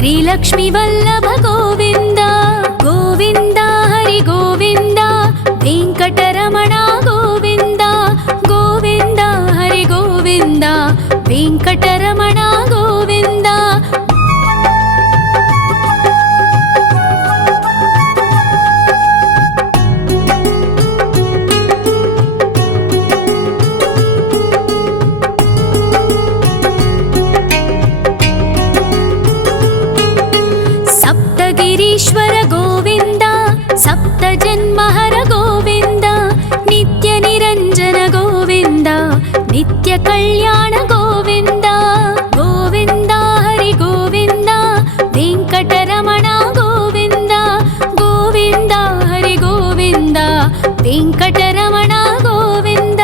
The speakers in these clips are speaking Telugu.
श्रीलक्ष्मी वल्लभ गोविन्द गोविन्द हरि गोविन्द वेङ्कटरमण गोविन्द गोविन्द हरि गोविन्द वेङ्कटरमण गोविन्द सप्तगिरीश्वर गोविन्द सप्तजन्महर गोविन्द नित्यनिरञ्जन गोविन्द नित्यकल्याण गोविन्द गोविन्द हरि गोविन्द वेङ्कटरमण गोविन्द गोविन्द हरि गोविन्द वेङ्कटरमण गोविन्द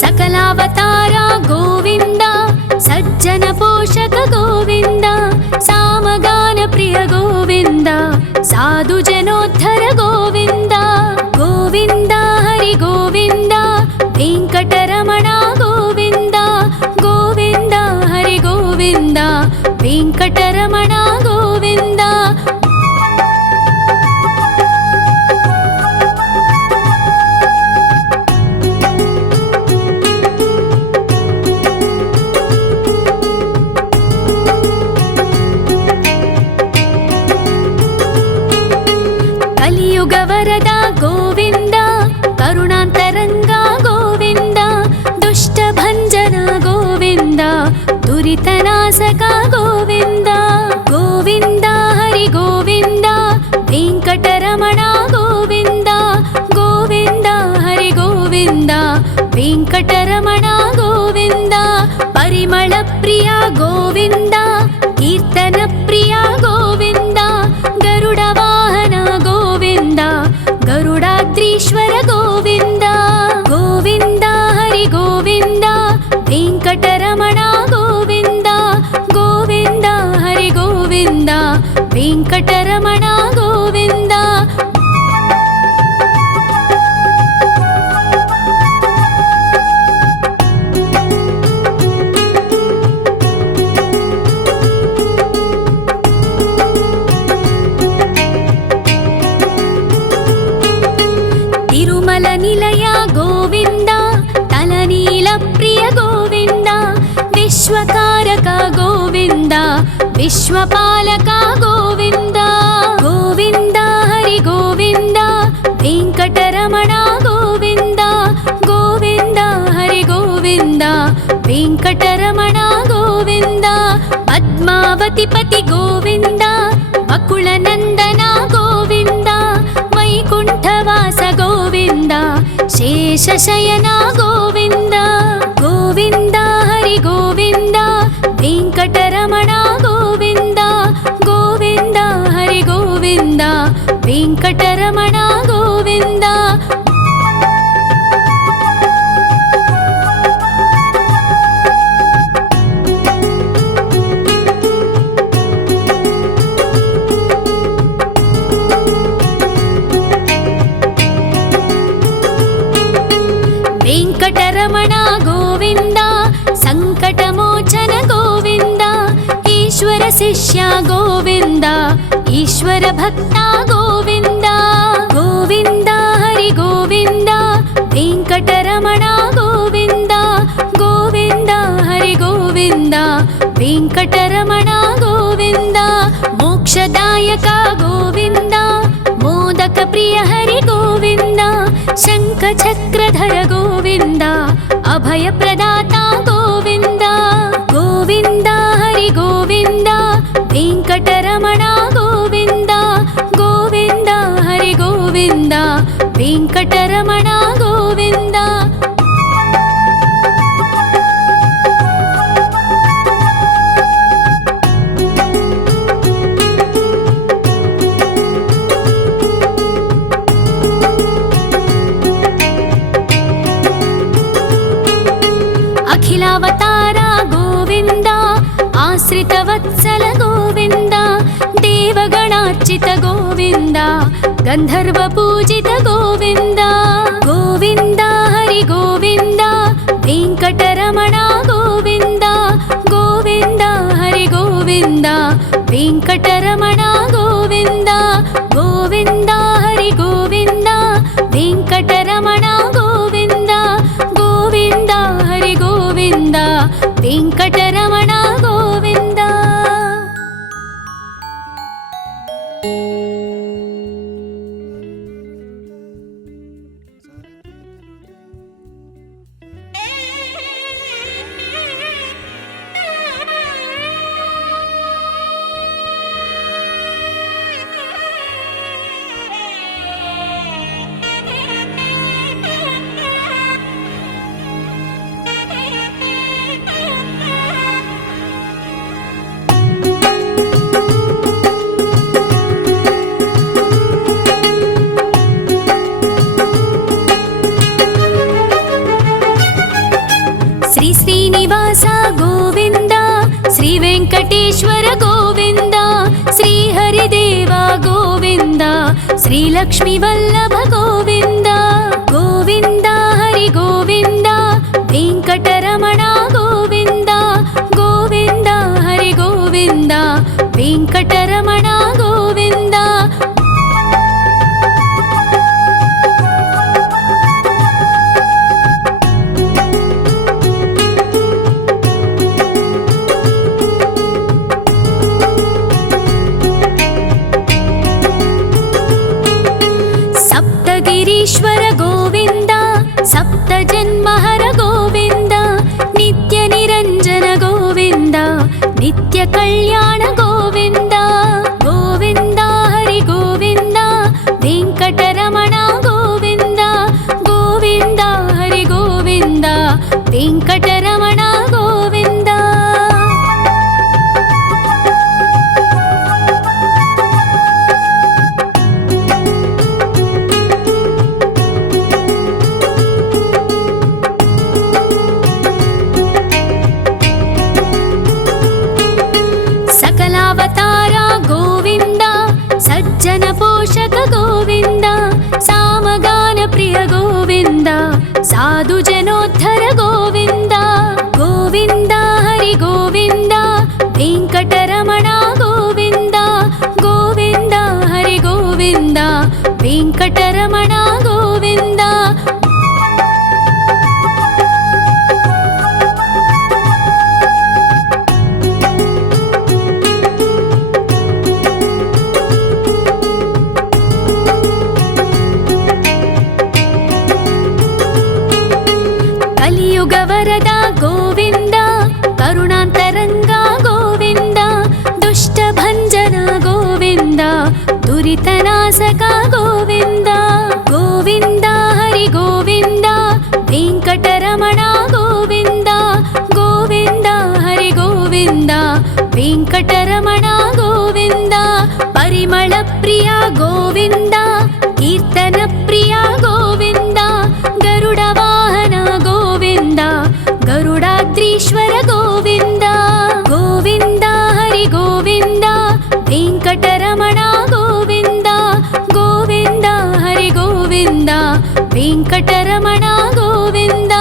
सकलावतारा गोविन्द सज्जन पोषक गोविन्द सामगान प्रिय गोविन्द साधु जनोद्धर गोविन्द गोविन्द हरि गोविन्द वेङ्कटरमण गोविन्द गोविन्द हरि गोविन्द वेङ्कटरमण गोविन्द कलियुग वरदा गोविन्द करुणान्तरङ्गा गोविन्द दुष्टभञ्जन गोविन्द दुरितनाशका गोविन्द गोविन्द हरि गोविन्द वेङ्कटरमण गोविन्द गोविन्द हरि गोविन्द वेङ्कटरमण गोविन्द परिमळ प्रिय गोविन्द कीर्तन प्रिय गोविन्द गरुड वाहन गोविन्द गरुडाद्रीश्वर गोविन्द गोविन्द हरि गोविन्द वेङ्कटरमण गोविन्द गोविन्द हरि गोविन्द वेङ्कटरमण गोविन्द तिरुमल निलय गोविन्द तलनील प्रिय गोविन्द विश्वकारक गोविन्द विश्वपालक गोविन्द गोविन्द हरि गोविन्द वेङ्कटरमण गोविन्द गोविन्द हरि गोविन्द वेङ्कटरमण गोविन्द पद्मावतिपति गोविन्द अकुलनन्दन गोविन्द वैकुण्ठवास गोविन्द शेषशयन गोविन्द गोविन्द हरि गोविन्द वेङ्कटरमण गोविन्द गोविन्द हरि गोविन्द वेङ्कटरमण गोविन्द वेङ्कटरमण गोविन्द सङ्कटमोचन गोविन्द ईश्वर शिष्य गोविन्द ईश्वर भक्त गोविन्द गोविन्द हरि गोविन्द वेङ्कटरमण गोविन्द गोविन्द हरि गोविन्द वेङ्कटरमण गोविन्द मोक्षदायक गोविन्द मोदक प्रिय हरि गोविन्द शङ्खचक्रधर गोविन्द अभयप्रदाता गोविन्द गोविन्द हरि गोविन्द वेङ्कटरमण गोविन्द गोविन्द हरि गोविन्द वेङ्कटरमण गोविन्द अखिलावतारा गोविन्द आश्रित स्वामितवत्सल गोविन्द देवगणार्चित गोविन्द गन्धर्वपूजित गोविन्द गोविन्द हरि गोविन्द वेङ्कटरमण गोविन्द गोविन्द हरि गोविन्द वेङ्कटरमण गोविन्द गोविन्द हरि गोविन्द वेङ्कटरमण गोविन्द गोविन्द हरि गोविन्द वेङ्कटरमण गोविन्द। श्री श्रीनिवास गोविन्द श्री वेङ्कटेश्वर गोविन्द श्री हरिदेव गोविन्द श्री लक्ष्मीवल्लभ गोविन्द गोविन्द हरि गोविन्द वेङ्कटरमण गोविन्द गोविन्द हरि गोविन्द वेङ्कटरमण गोविन्द। सप्तगिरीश्वर गोविन्द सप्तजन्महर गोविन्द नित्यनिरञ्जन गोविन्द नित्यकल्याण गोविन्द गोविन्द हरि गोविन्द वेङ्कटरमण गोविन्द गोविन्द हरि गोविन्द वेङ्कटरमण गोविन्द। सकलावतार गोविन्द सज्जन पोषक गोविन्द सामगान प्रिय गोविन्द साधु जनोद्धर गोविन्द गोविन्द हरि गोविन्द वेङ्कटरमण गोविन्द गोविन्द हरि गोविन्द वेङ्कटरमण गोविन्द। कलियुग वरद गोविन्द करुणान्तरङ्ग गोविन्द दुष्टभञ्जन गोविन्द दुरितनाशक गोविन्द गोविन्द हरि गोविन्द वेङ्कटरमण गोविन्द गोविन्द हरि गोविन्द वेङ्कटरमण गोविन्द। परिमल प्रिय गोविन्द कीर्तन प्रिय गोविन्द गरुड वाहन गोविन्द गरुडाद्रीश्वर गोविन्द गोविन्द हरि गोविन्द वेङ्कटरमण गोविन्द गोविन्द हरि गोविन्द वेङ्कटरमण गोविन्द।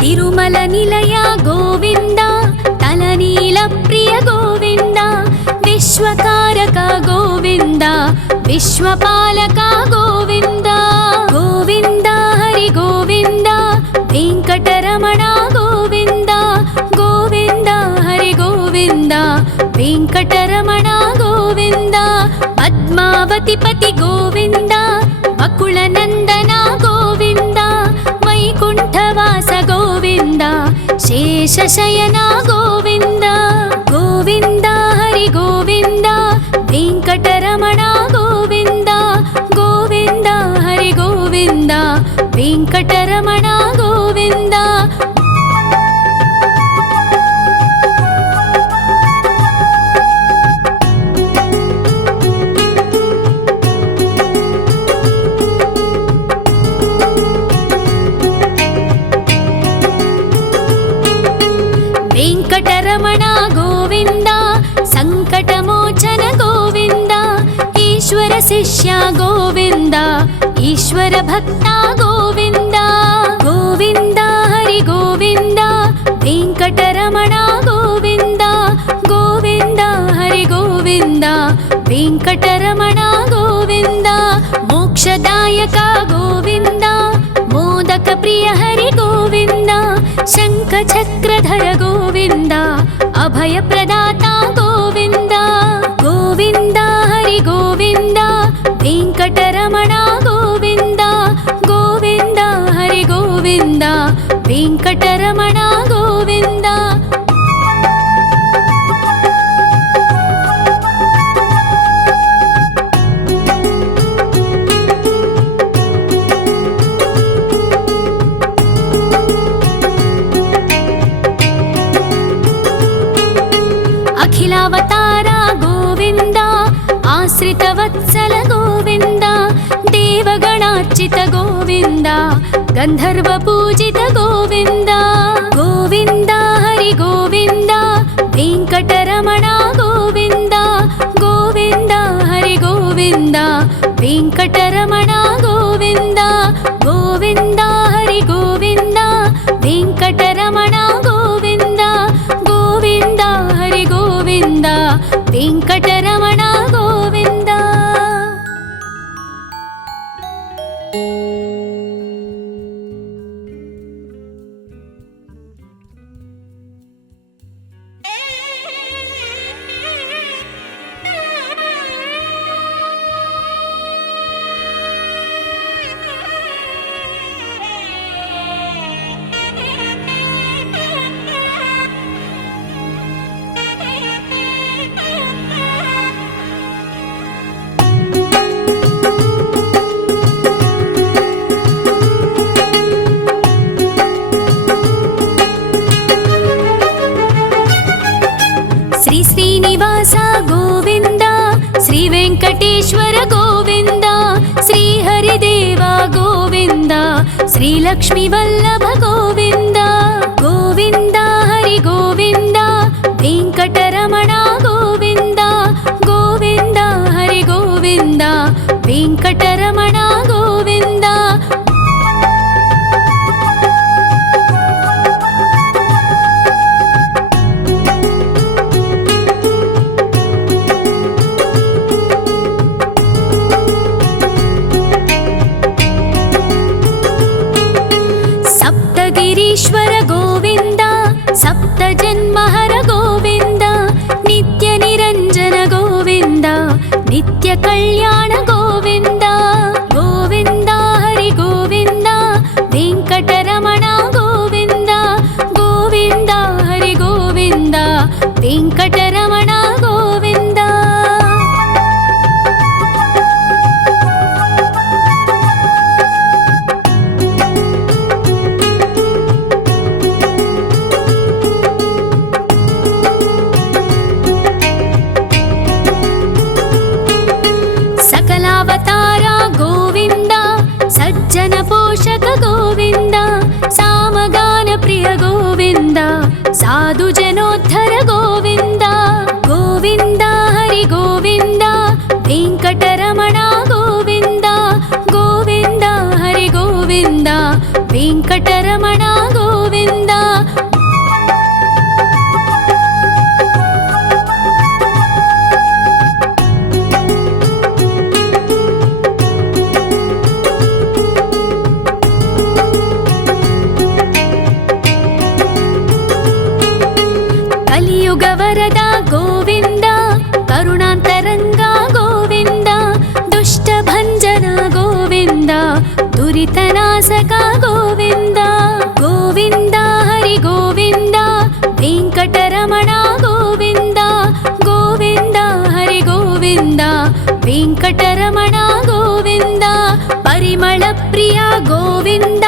तिरुमल निलय गोविन्द तलनील प्रिय गोविन्द विश्वकारक गोविन्द विश्वपालक गोविन्द गोविन्द हरि गोविन्द वेङ्कटरमण गोविन्द गोविन्द हरि गोविन्द वेङ्कटरमण गोविन्द। पद्मावतिपति गोविन्द अकुलनन्दन गोविन्द वैकुण्ठवास गोविन्द शेषशयन गोविन्द गोविन्द हरि गोविन्द वेङ्कटरमण गोविन्द गोविन्द हरि गोविन्द वेङ्कटरमण गोविन्द। వెంకటరమణ గోవింద సంకటమోచన గోవింద ఈశ్వర శిష్య గోవింద ఈశ్వర భక్త గోవింద గోవింద హరి గోవింద వెంకటరమణ గోవింద గోవింద హరి గోవింద వెంకటరమణ గోవింద మోక్షదాయక గోవింద మోదక ప్రియ హరి గోవింద శంఖ చక్రధర గోవింద అభయ ప్రదాత గోవింద గోవింద హరి గోవింద వెంకటరమణ గోవింద గోవింద హరి గోవింద వెంకటరమణ గోవింద అఖిలావతార గోవింద ఆశ్రితవత్సల గోవింద దేవగణార్చిత గోవింద గంధర్వ పూజిత గోవింద గోవింద హరి గోవింద వెంకటరమణ గోవింద గోవింద హరి గోవింద వెంకటరమణ గోవింద గోవింద హరి గోవింద వెంకటరమణ గోవింద గోవింద హరి గోవింద వెంకటరమణ గోవింద శ్రీ శ్రీనివాస గోవింద శ్రీ వెంకటేశ్వర గోవింద శ్రీ హరిదేవ గోవింద శ్రీ లక్ష్మీ వల్లభ గోవింద గోవింద హరి గోవింద వెంకటరమణ గోవింద గోవింద హరి గోవింద వెంకటరమణ గోవింద సప్తగిరీశ్వర గోవింద సప్త జన్మహర గోవింద నిత్య నిరంజన గోవింద నిత్య కళ్యాణ గోవింద గోవింద హరి గోవింద వెంకటరమణ గోవింద గోవింద హరి గోవింద వెంకటరమణ గోవింద సకలావతార గోవింద సజ్జన పోషక గోవింద సామగాన ప్రియ గోవింద సాధు జనోద్ధర గోవింద గోవింద హరి గోవింద వెంకటరమణ గోవింద గోవింద హరి గోవింద వెంకటరమణ గోవింద కలియుగ వరద గోవింద కరుణాంతరంగ గోవింద దుష్ట భంజన గోవింద దురితనాశక గోవింద గోవింద హరి గోవింద వెంకటరమణ గోవింద గోవింద హరి గోవింద వెంకటరమణ గోవింద పరిమళ ప్రియ గోవింద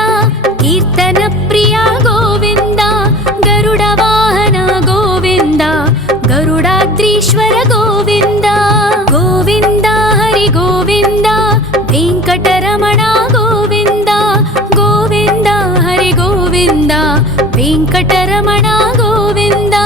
కీర్తన ప్రియ గోవింద గరుడ వాహన గోవింద గరుడాద్రీశ్వర గోవింద గోవింద హరి గోవింద వెంకటరమణ గోవింద గోవింద హరి గోవింద వెంకటరమణ గోవింద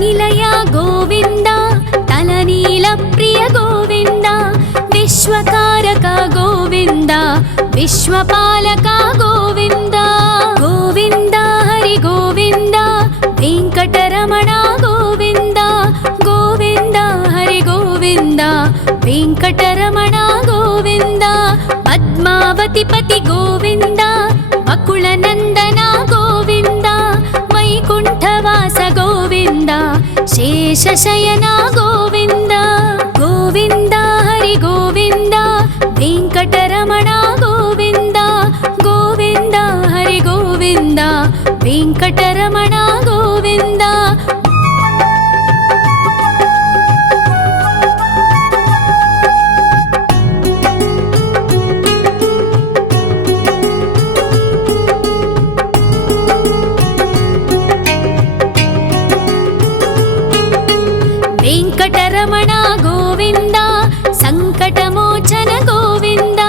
నిలయ గోవింద తలనీల ప్రియ గోవింద విశ్వకారక గోవింద విశ్వపాలక గోవింద గోవింద హరి గోవింద వెంకటరమణ గోవింద గోవింద హరి గోవింద వెంకటరమణ గోవింద పద్మావతి పతి గోవింద అకుల నందన గోవింద వైకుంఠవాస గోవింద శేషశయన గోవింద గోవింద హరి గోవింద వెంకటరమణ గోవింద గోవింద హరి గోవింద వెంకటరమణ గోవింద వెంకటరమణ గోవింద సంకటమోచన గోవింద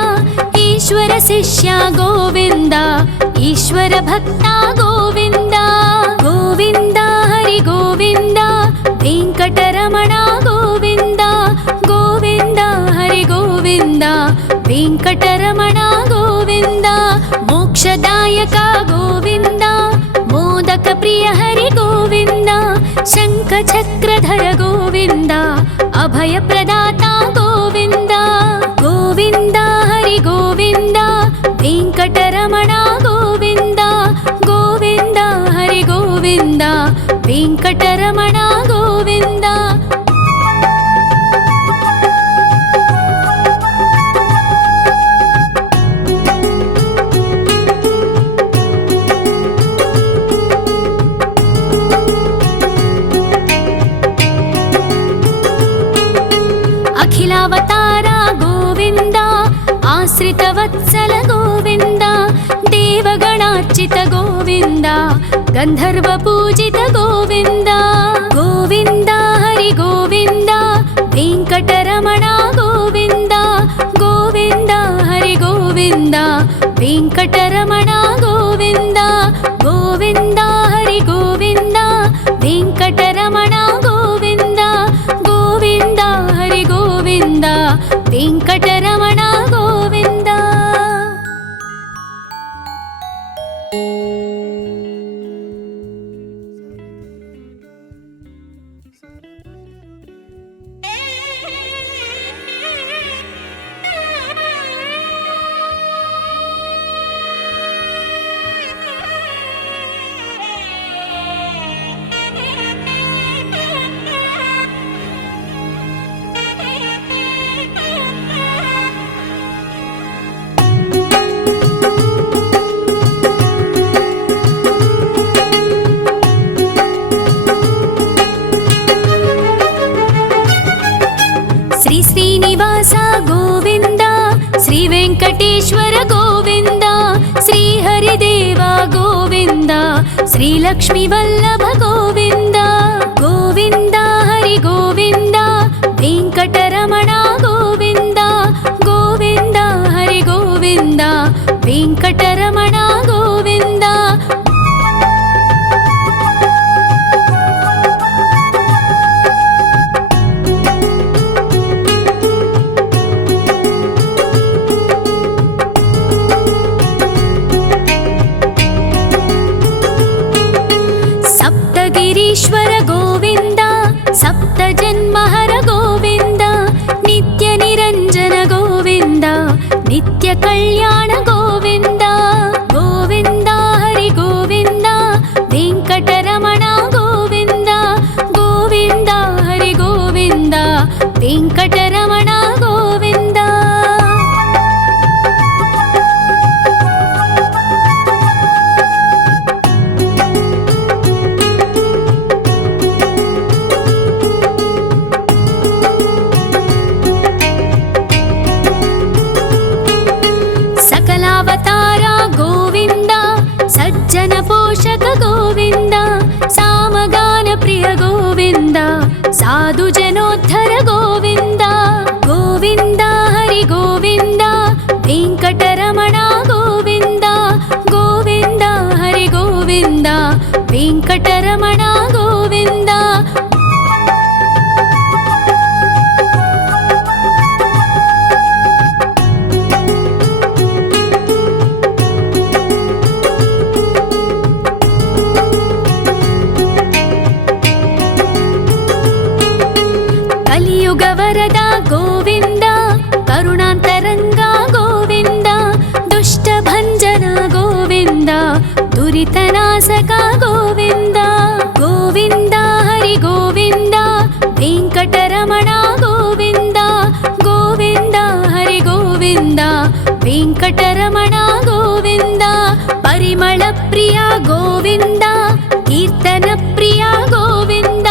ఈశ్వర శిష్య గోవింద ఈశ్వర భక్త గోవింద గోవింద హరి గోవింద వెంకటరమణ గోవింద గోవింద హరి గోవింద వెంకటరమణ గోవింద మోక్షదాయక గోవింద మోదక ప్రియ హరి గోవింద శంఖ చక్రధర గోవింద అభయ ప్రదాత గోవింద గోవింద హరి గోవింద వెంకటరమణ గోవింద గోవింద హరి గోవింద వెంకటరమణ గోవింద అఖిలావతార గోవింద ఆశ్రితవత్సల గోవింద దేవగణార్చిత గోవింద గంధర్వ పూజిత గోవింద గోవింద హరి గోవింద వెంకటరమణ గోవింద గోవింద హరి గోవింద వెంకటరమణ గోవింద గోవింద హరి గోవింద వెంకటరమణ గోవింద గోవింద హరి గోవింద వెంకటరమణ గోవింద శ్రీ శ్రీనివాస గోవింద శ్రీ వెంకటేశ్వర గోవింద శ్రీ హరిదేవ గోవింద శ్రీ లక్ష్మీ వల్లభ గోవింద గోవింద హరి గోవింద వెంకటరమణ గోవింద గోవింద హరి గోవింద వెంకటరమణ గోవింద సప్తగిరీశ్వర గోవింద సప్త జన్మహర గోవింద నిత్య నిరంజన గోవింద నిత్య కళ్యాణ గోవింద గోవింద హరి గోవింద వెంకటరమణ గోవింద గోవింద హరి గోవింద వెంకటరమణ గోవింద సకలావతార గోవింద సజ్జన పోషక గోవింద సామగాన ప్రియ గోవింద సాధు జనోద్ధర గోవింద గోవింద హరి గోవింద వెంకటరమణ గోవింద గోవింద హరి గోవింద వెంకటరమణ గోవింద. కలియుగ వరద గోవింద, కరుణాంతరంగ గోవింద, దుష్ట భంజన గోవింద, దురితనాశక గోవింద. గోవింద హరి గోవింద, వెంకటరమణ గోవింద. గోవింద హరి గోవింద, వెంకటరమణ గోవింద. పరిమళ ప్రియ గోవింద, కీర్తన ప్రియ గోవింద.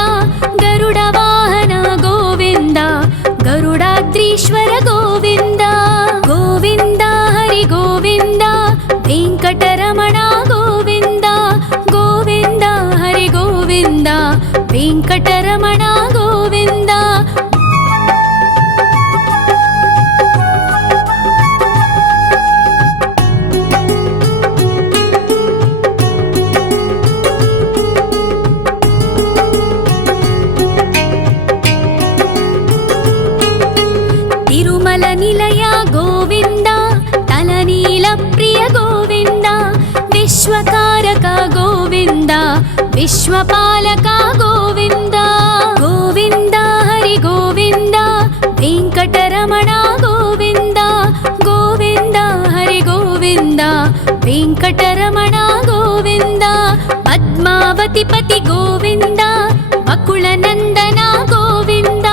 గరుడ వాహన గోవింద, గరుడాద్రీశ్వర గోవింద. గోవింద హరి గోవింద, వెంకటరమణ గోవింద. గోవింద హరి గోవింద, వెంకటరమణ గోవింద. తిరుమల నిలయ గోవింద, తలనీల ప్రియ గోవింద. విశ్వకారక గోవింద, విశ్వపాలక గోవింద. గోవింద హరి గోవింద, వెంకటరమణ గోవింద. గోవింద హరి గోవింద, వెంకటరమణ గోవింద. పద్మావతి పతి గోవింద, అకుల నందన గోవింద.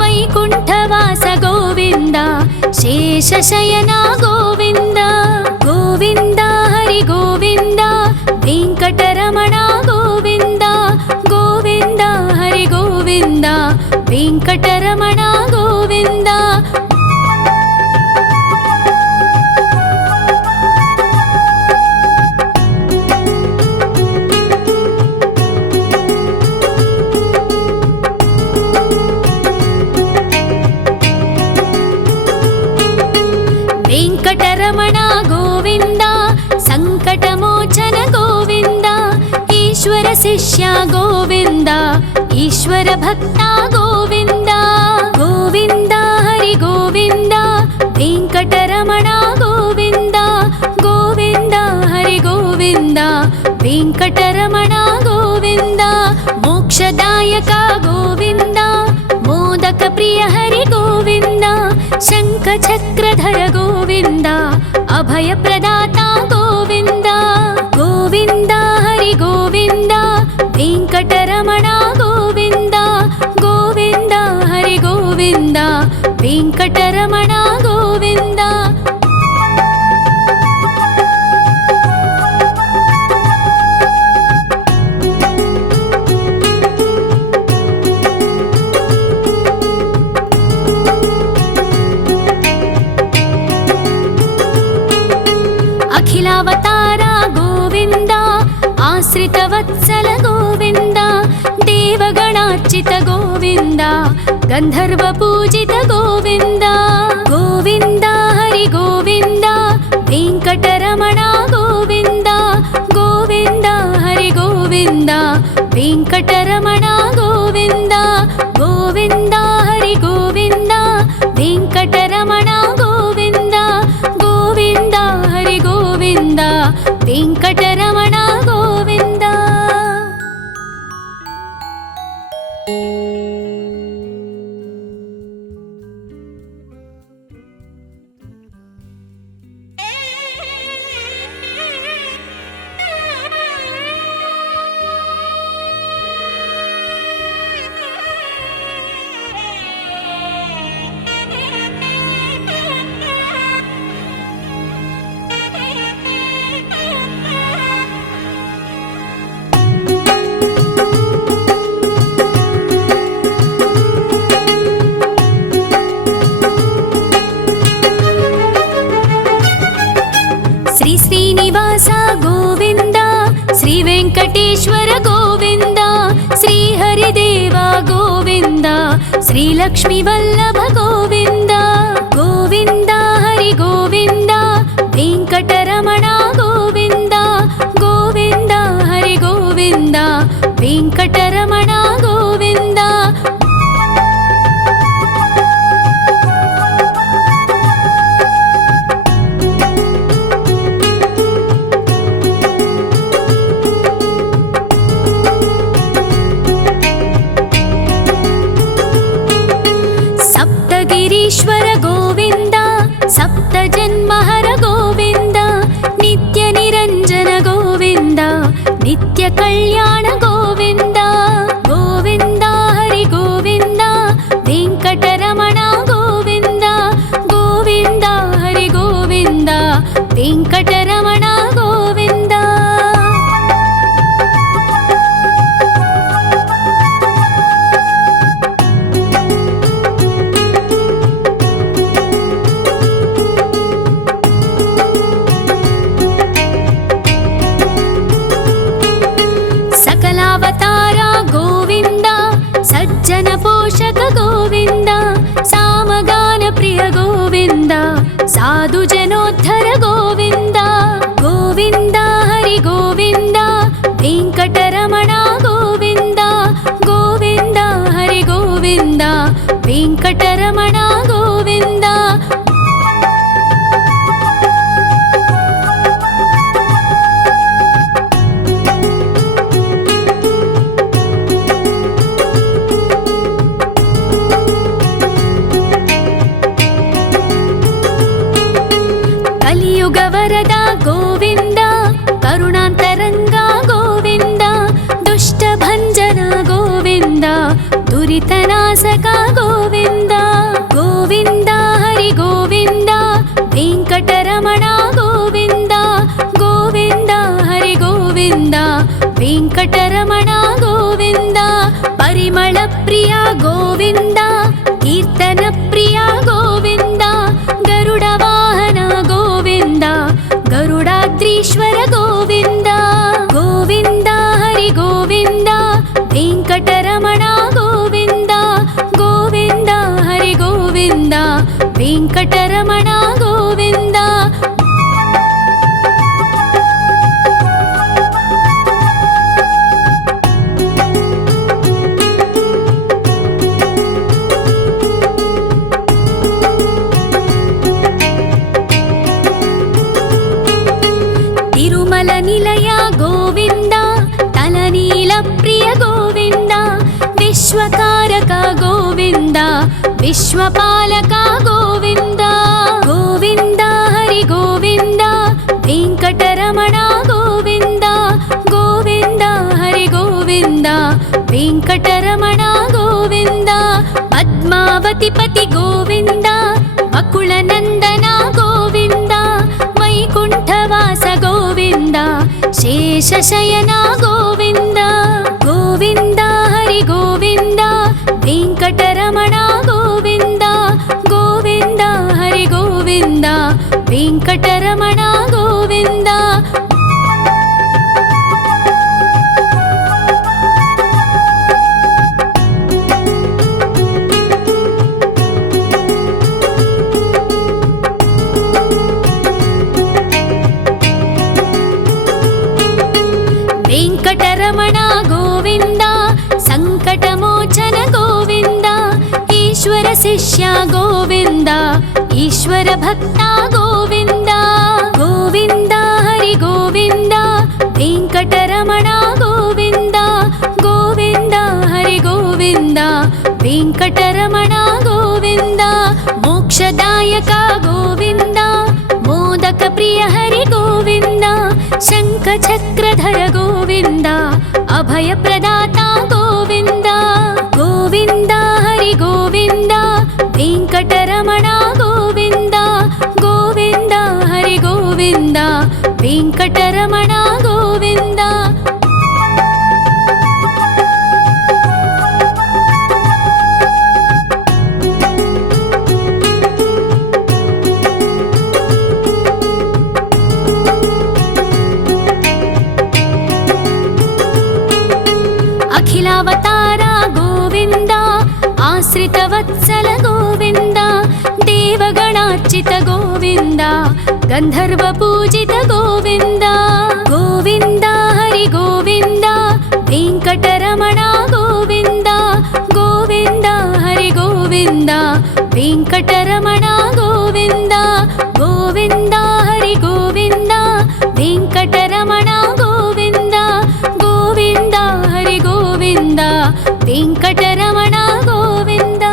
వైకుంఠవాస గోవింద, శేషశయన గోవింద. గోవింద హరి గోవింద, వెంకటరమణ గోవింద. గోవింద హరి గోవింద, వెంకటరమణ గోవింద. వెంకటరమణ గోవింద, సంకటమోచన గోవింద. ఈశ్వర శిష్య గోవింద, ఈశ్వర భక్త గోవింద. గోవింద హరి గోవింద, వెంకటరమణ గోవింద. గోవింద హరి గోవింద, వెంకటరమణ గోవింద. మోక్షదాయక గోవింద, మోదక ప్రియ హరి గోవింద. శంఖ చక్రధర గోవింద, అభయ ప్రదాత గోవింద. గోవింద హరి గోవింద, వెంకటరమణ గోవింద. గోవింద హరి గోవింద, వెంకటరమణ గోవింద. అఖిలావతార గోవింద, ఆశ్రిత వత్సల గోవింద. దేవగణార్చిత గోవింద, గంధర్వ పూజిత గోవింద. గోవింద హరి గోవింద, వెంకటరమణ గోవింద. గోవింద హరి గోవింద, వెంకటరమణ గోవింద. గోవింద హరి గోవింద, వెంకటరమణ గోవింద. గోవింద హరి గోవింద, వెంకటరమణ గోవింద. శ్రీనివాస గోవింద, శ్రీ వెంకటేశ్వర గోవింద. శ్రీహరిదేవ గోవింద, శ్రీలక్ష్మీ వల్లభ గోవింద. గోవింద హరి గోవింద, వెంకటరమణ గోవింద. గోవింద హరి గోవింద, గోవింద వెంకటరమణ గోవింద సప్తగిరీశ్వర గోవింద సప్త జన్మహర గోవింద నిత్య నిరంజన గోవింద నిత్య కళ్యాణ గోవింద గోవింద హరి గోవింద వెంకటరమణ గోవింద గోవింద హరి గోవింద వెంకటరమణ గోవింద అవతార గోవింద సజ్జన పోషక గోవింద సామగాన ప్రియ గోవింద సాధు జనోద్ధర గోవింద గోవింద హరి గోవింద వెంకటరమణ గోవింద గోవింద హరి గోవింద వెంకటరమణ గోవింద కలియుగ వరద గోవింద కరుణాంతరంగ గోవింద దుష్ట భంజన గోవింద దురితనాశక గోవింద గోవింద హరి గోవింద వెంకటరమణ గోవింద గోవింద హరి గోవింద వెంకటరమణ గోవింద పరిమళ ప్రియ గోవింద కీర్తన ప్రియ గోవింద గరుడ వాహన గోవింద గరుడాద్రీశ్వర గోవింద గోవింద హరి గోవింద వెంకటరమణ గోవింద గోవింద హరి గోవింద వెంకటరమణ గోవింద తిరుమల నిలయ గోవింద తలనీల ప్రియ గోవింద విశ్వకారక గోవింద విశ్వపాలక గోవింద గోవింద హరి గోవింద వెంకటరమణ గోవింద గోవింద హరి గోవింద వెంకటరమణ గోవింద పద్మావతి పతి గోవింద అకుల నందన గోవింద వైకుంఠవాస గోవింద శేషశయన గోవింద గోవింద హరి గోవింద వెంకటరమణ గోవింద గోవింద హరి గోవింద వెంకటరమణ గోవింద వెంకటరమణ గోవింద సంకటమోచన గోవింద ఈశ్వర శిష్య గోవింద ఈశ్వర భక్త గోవింద గోవింద హరి గోవింద వెంకటరమణ గోవింద గోవింద హరి గోవింద వెంకటరమణ గోవింద మోక్షదాయక గోవింద మోదక ప్రియ హరి గోవింద శంఖ చక్రధర గోవింద అభయ ప్రదాత గోవింద గోవింద హరి గోవింద వెంకటరమణ గోవింద గోవింద హరి గోవింద వెంకటరమణ గోవింద అఖిలావతార గోవింద ఆశ్రిత వత్సల గోవింద దేవగణార్చిత గోవింద గంధర్వ పూజిత గోవింద గోవింద హరి గోవింద వెంకటరమణ గోవింద గోవింద హరి గోవింద వెంకటరమణ గోవింద గోవింద హరి గోవింద వెంకటరమణ గోవింద గోవింద హరి గోవింద వెంకటరమణ గోవింద.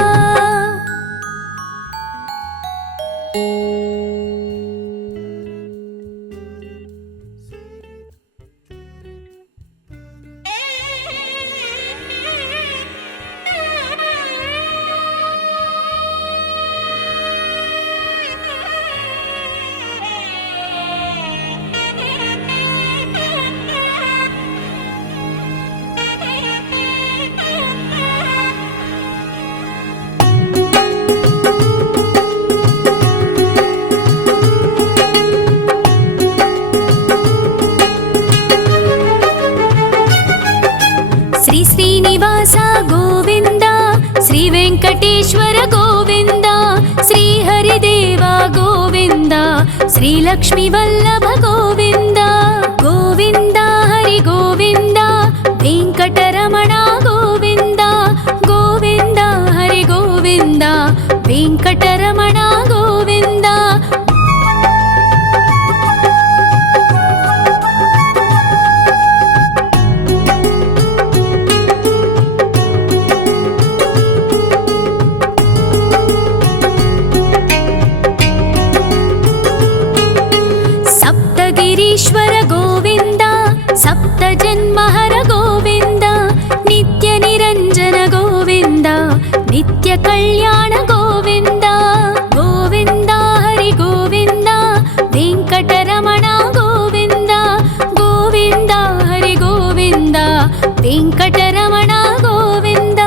శ్రీ శ్రీనివాస గోవింద శ్రీ వెంకటేశ్వర గోవింద శ్రీ హరిదేవ గోవింద శ్రీ లక్ష్మీ వల్లభ గోవింద గోవింద హరి గోవింద వెంకటరమణ గోవింద గోవింద హరి గోవింద వెంకటరమణ గోవింద. సప్తగిరీశ్వర గోవింద సప్త జన్మహర గోవింద నిత్య నిరంజన గోవింద నిత్య కళ్యాణ గోవింద గోవింద హరి గోవింద వెంకటరమణ గోవింద గోవింద హరి గోవింద వెంకటరమణ గోవింద.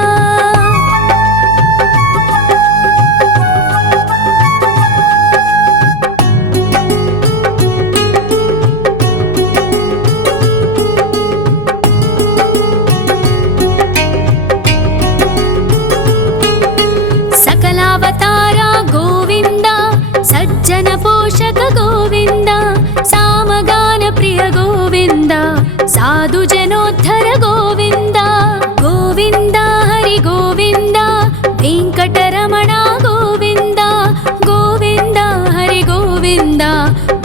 సకలావతార గోవింద సజ్జన పోషక గోవింద సామగాన ప్రియ గోవింద సాధు జనోద్ధర గోవింద గోవింద హరి గోవింద వెంకటరమణ గోవింద గోవింద హరి గోవింద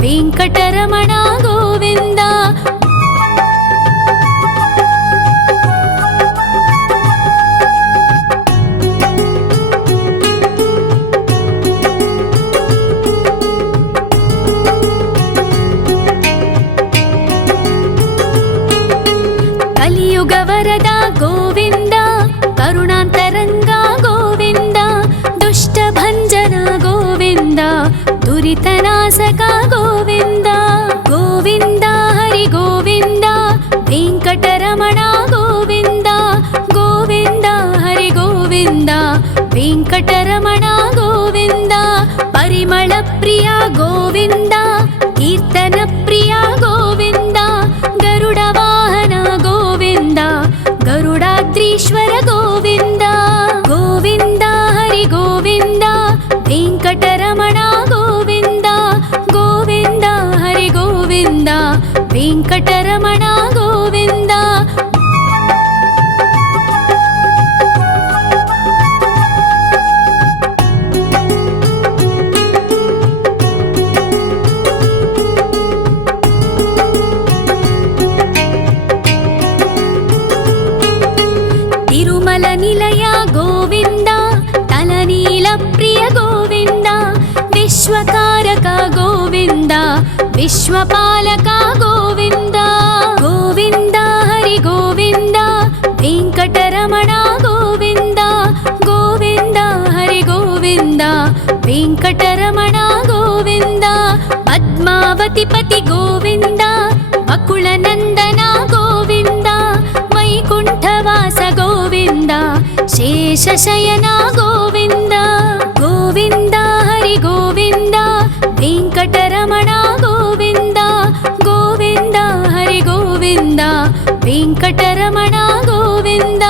వెంకటరమణ గోవింద. కలియుగ వరద గోవింద కరుణాంతరంగ గోవింద దుష్ట భంజన గోవింద దురితనాశక గోవింద గోవింద హరి గోవింద వెంకటరమణ గోవింద గోవింద హరి గోవింద వెంకటరమణ గోవింద. పరిమళ ప్రియ గోవింద కీర్తన ప్రియ గోవింద గరుడ వాహన గోవింద గరుడాద్రీశ్వర గోవింద గోవింద హరి గోవింద వెంకటరమణ గోవింద గోవింద హరి గోవింద వెంకటరమణ గోవింద. తిరుమల నిలయ గోవింద తలనీల ప్రియ గోవింద విశ్వకారక గోవింద శ్రీశైల నివాస గోవింద వెంకటరమణ గోవింద గోవింద హరి గోవింద వెంకటరమణ గోవింద గోవింద హరి గోవింద వెంకటరమణ గోవింద. సకలావతార గోవింద సప్త జన్మహర గోవింద నిత్య నిరంజన గోవింద సాధు జనోద్ధర గోవింద గోవింద హరి గోవింద వెంకటరమణ గోవింద గోవింద హరి గోవింద వెంకటరమణ గోవింద. తిరుమల నిలయ గోవింద తలనీల ప్రియ గోవింద విశ్వకారక గోవింద విశ్వపాలక గోవింద గోవింద హరి గోవింద వెంకటరమణ గోవింద గోవింద హరి గోవింద వెంకటరమణ గోవింద. పద్మావతిపతి గోవింద అకుల నందన గోవింద వైకుంఠవాస గోవింద శేషశయన గోవింద గోవింద హరి గోవింద వెంకటరమణ గోవింద గోవింద హరి గోవింద వెంకటరమణ గోవింద.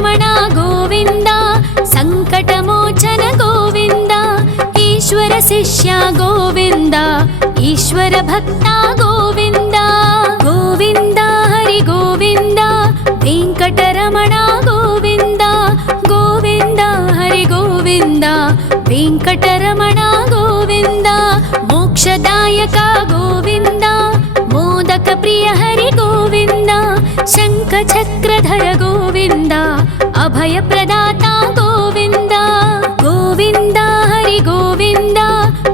వెంకటరమణ గోవింద సంకటమోచన గోవింద ఈశ్వర శిష్య గోవింద ఈశ్వర భక్త గోవింద గోవింద హరి గోవింద వెంకటరమణ గోవింద గోవింద హరి గోవింద వెంకటరమణ గోవింద మోక్షదాయక గోవింద మోదక ప్రియ హరి గోవింద శంఖ చక్రధర గోవింద అభయ ప్రదాత గోవింద గోవింద హరి గోవింద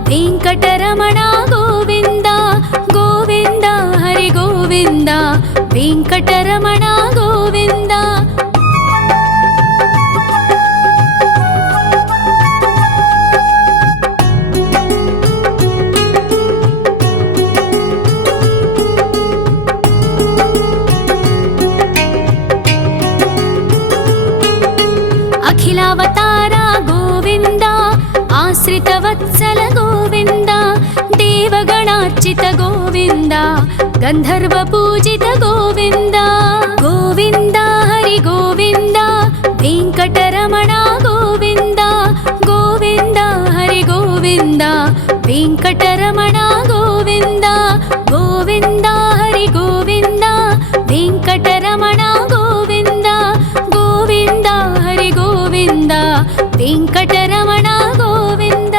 వెంకటరమణ గోవింద గోవింద హరి గోవింద వెంకటరమణ గోవింద అఖిలావతార గోవింద ఆశ్రితవత్సల గోవింద దేవగణార్చిత గోవింద గంధర్వ పూజిత గోవింద గోవింద హరి గోవింద వెంకటరమణ గోవింద గోవింద హరి గోవింద వెంకటరమణ గోవింద గోవింద హరి గోవింద వెంకటరమణ గోవింద గోవింద హరి గోవింద వెంకటరమణ గోవింద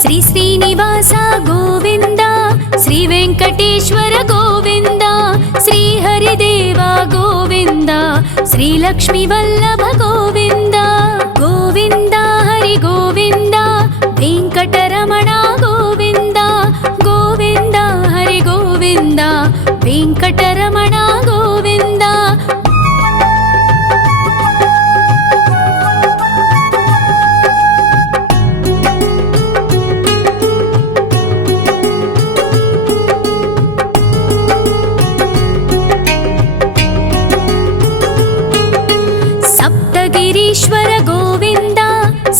శ్రీ శ్రీనివాస గోవింద శ్రీ వెంకటేశ్వర గోవింద శ్రీ హరిదేవ గోవింద శ్రీ లక్ష్మీ వల్లభ గోవింద గోవింద హరి గోవింద వెంకటరమణ గోవింద గోవింద హరి గోవింద వెంకటరమణ గోవింద సప్తగిరీశ్వర గోవింద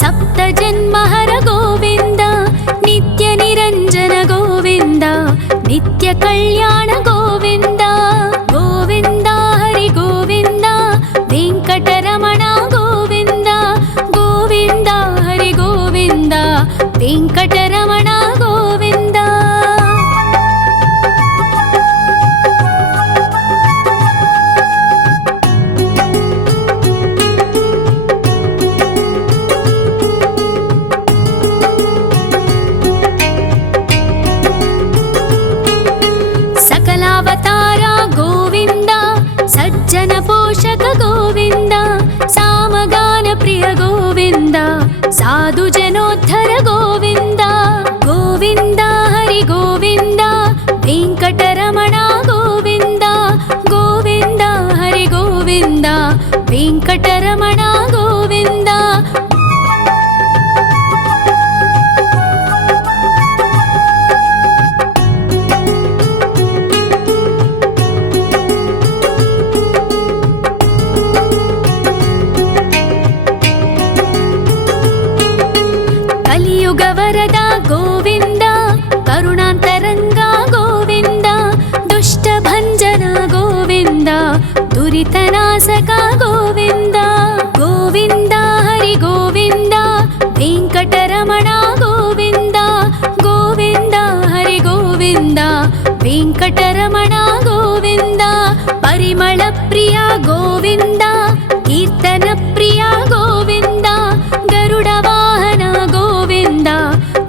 సప్త జన్మహర గోవింద నిత్య నిరంజన గోవింద నిత్య కళ్యాణ గోవింద గోవింద హరి గోవింద వెంకటరమణ గోవింద గోవింద హరి గోవింద వెంకటరమణ గోవింద సకలావతార గోవింద సజ్జన పోషక గోవింద సామగాన ప్రియ గోవింద సాధు జనోద్ధర గోవింద గోవింద హరి గోవింద వెంకటరమణ గోవింద గోవింద హరి గోవింద వెంకటరమణ గోవింద కలియుగ వరద గోవింద కరుణాంతరంగ గోవింద దుష్ట భంజన గోవింద దురితనాశక గోవింద గోవింద హరి గోవింద వెంకటరమణ గోవింద గోవింద హరి గోవింద వెంకటరమణ గోవింద పరిమళ ప్రియ గోవింద కీర్తన ప్రియ గోవింద గరుడ వాహన గోవింద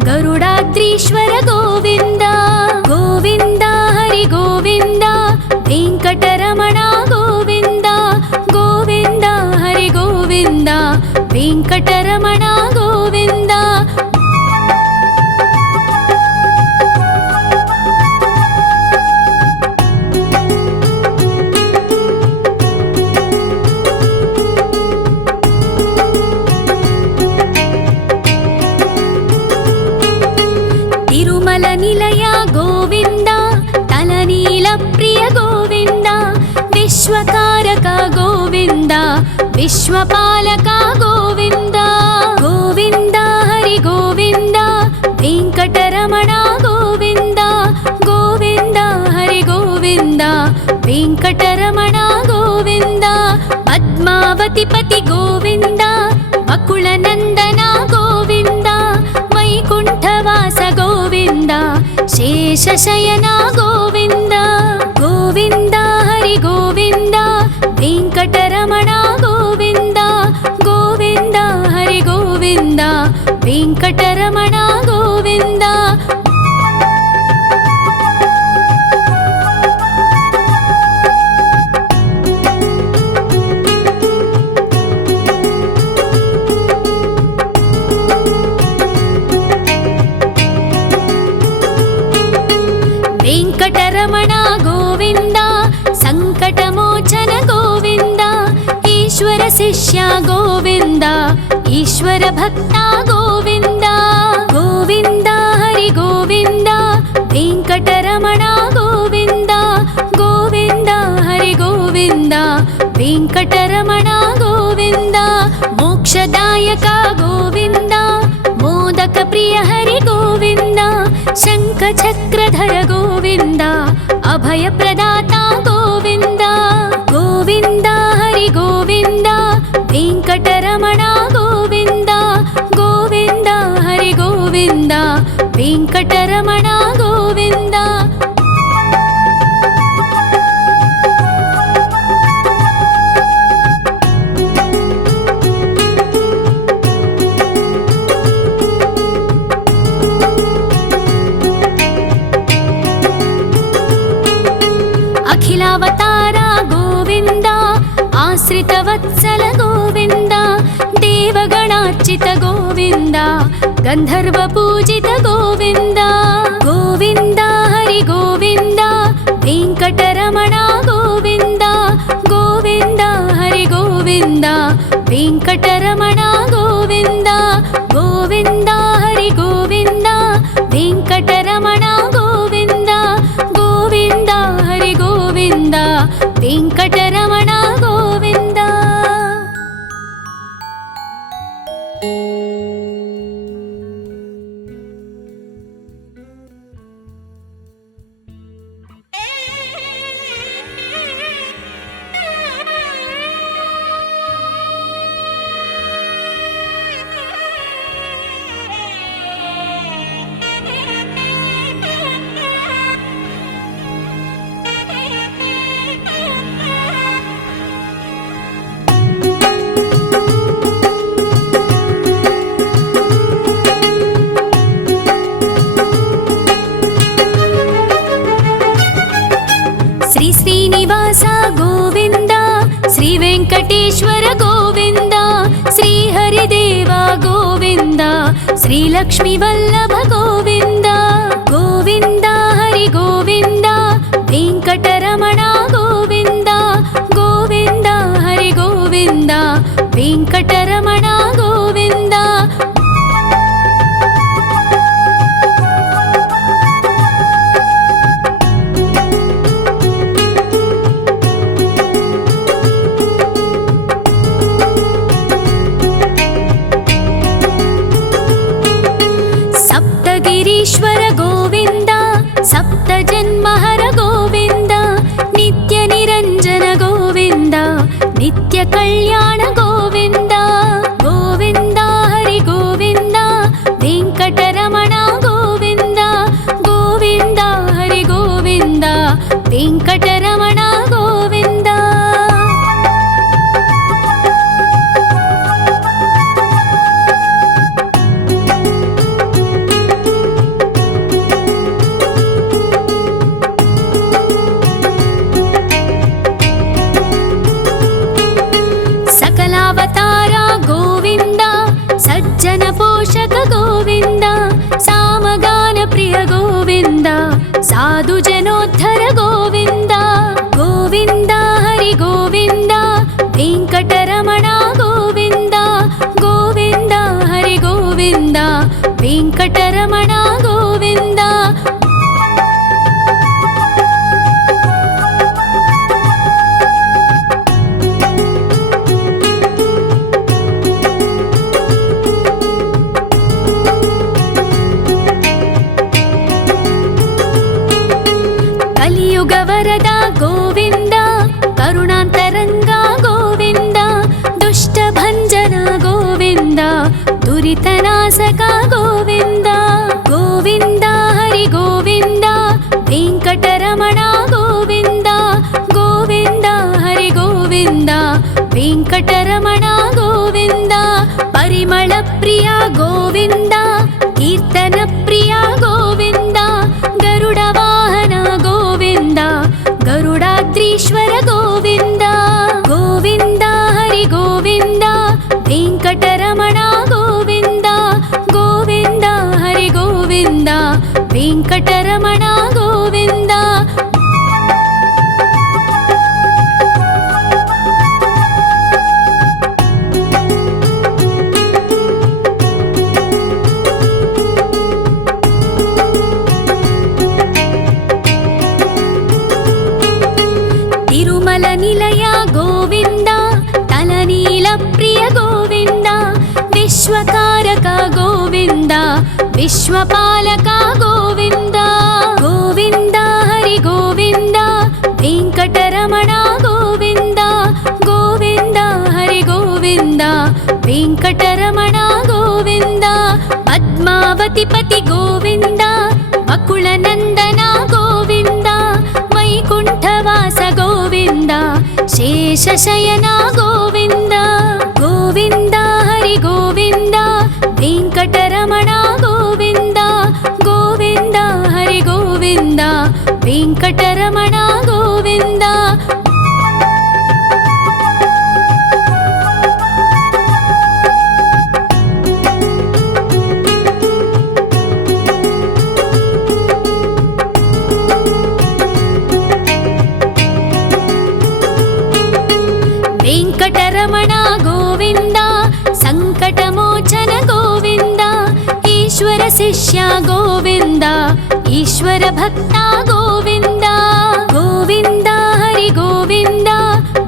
గరుడాద్రీశ్వర గోవింద గోవింద హరి గోవింద వెంకటరమణ గోవింద గోవింద హరి గోవింద వెంకటరమణ గోవింద विश्वकारक गोविन्द विश्वपालक गोविन्द गोविन्द हरि गोविन्द वेङ्कटरमण गोविन्द गोविन्द हरि गोविन्द वेङ्कटरमण गोविन्द पद्मावतिपति गोविन्द अकुलनन्दन गोविन्द वैकुण्ठवास गोविन्द शेषशयन गोविन्द गोविन्द हरि गोविन्द वेङ्कटरमण गोविन्द गोविन्द हरि गोविन्द वेङ्कटरमण गोविन्द वेङ्कटरमण गोविन्द सङ्कटमोचन गोविन्द ईश्वर शिष्य गोविन्द ईश्वर भक्ता गोविन्द गोविन्द हरि गोविन्द वेङ्कटरमण गोविन्द गोविन्द हरि गोविन्द वेङ्कटरमण गोविन्द मोक्षदायक गोविन्द मोदक प्रिय हरि गोविन्द शङ्खचक्रधर गोविन्द अभयप्रदाता गोविन्द गोविन्द हरि गोविन्द वेङ्कटरमण गोविन्द गोविन्द हरि गोविन्द वेङ्कटरमण गोविन्द अखिलावतार गोविन्द आश्रितवत्सल गोविन्द देवगणार्चित गोविन्द गन्धर्वपूजित गोविन्द गोविन्द हरि गोविन्द वेङ्कटरमण गोविन्द गोविन्द हरि गोविन्द वेङ्कटरमण गोविन्द गोविन्द हरि गोविन्द वेङ्कटरमण गोविन्द गोविन्द हरि गोविन्द वेङ्कटरमण गोविन्द श्री श्रीनिवास गोविन्द श्री वेङ्कटेश्वर गोविन्द श्री हरिदेव गोविन्द श्री लक्ष्मीवल्लभ गोविन्द गोविन्द हरि गोविन्द वेङ्कटरमण गोविन्द गोविन्द हरि गोविन्द वेङ्कटरमण गोविन्द सप्तगिरीश्वर गोविन्द सप्तजन्महर गोविन्द नित्यनिरञ्जन गोविन्द नित्यकल्याण गोविन्द गोविन्द भञ्जन गोविन्द दुरितनाशक गोविन्द गोविन्द हरि गोविन्द वेङ्कटरमण गोविन्द गोविन्द हरि गोविन्द वेङ्कटरमण गोविन्द परिमल प्रिय गोविन्द कीर्तन प्रिय गोविन्द गरुड वाहन गोविन्द गरुडाद्रीश्वर गोविन्द गोविन्द हरि गोविन्द वेङ्कटरमण गोविन्द गोविन्द हरि गोविन्द वेङ्कटरमण गोविन्द तिरुमल निलय गोविन्द तलनील प्रिय गोविन्द विश्वकारक गोविन्द विश्वपालक गोविन्द गोविन्द हरि गोविन्द वेङ्कटरमण गोविन्द गोविन्द हरि गोविन्द वेङ्कटरमण गोविन्द पद्मावतिपति गोविन्द अकुलनन्दन गोविन्द वैकुण्ठवास गोविन्द शेषशयन गोविन्द गोविन्द हरि गोविन्द वेङ्कटरमण गोविन्द गोविन्द हरि गोविन्द वेङ्कटरमण गोविन्द वेङ्कटरमण गोविन्द सङ्कटमोचन गोविन्द ईश्वर शिष्य गोविन्द ईश्वर भक्त गोविन्द गोविन्द हरि गोविन्द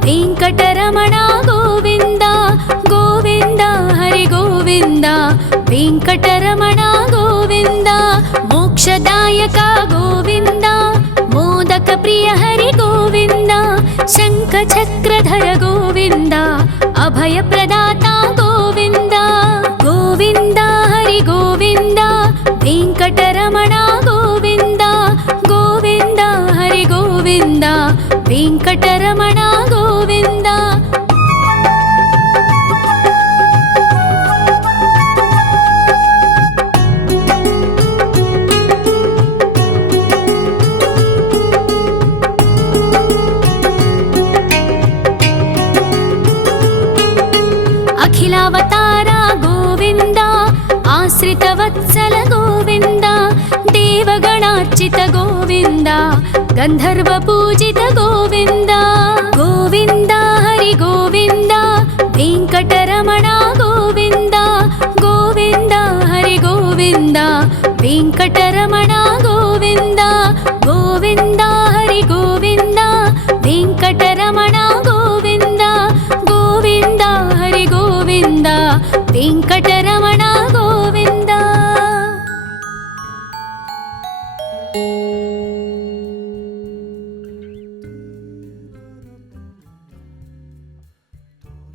वेङ्कटरमण गोविन्द गोविन्द हरि गोविन्द वेङ्कटरमण गोविन्द मोक्षदायक गोविन्द मोदक प्रिय हरि गोविन्द शङ्खचक्रधर गोविन्द अभयप्रदाता गोविन्द गोविन्द हरि गोविन्द वेङ्कटरमण गोविन्द गोविन्द हरि गोविन्द वेङ्कटरमण गोविन्द अखिलावतार गोविन्द आश्रितवत्सल गोविन्द देवगणार्चित गोविन्द गन्धर्वपूजित गोविन्द गोविन्द हरि गोविन्द वेङ्कटरमण गोविन्द गोविन्द हरि गोविन्द वेङ्कट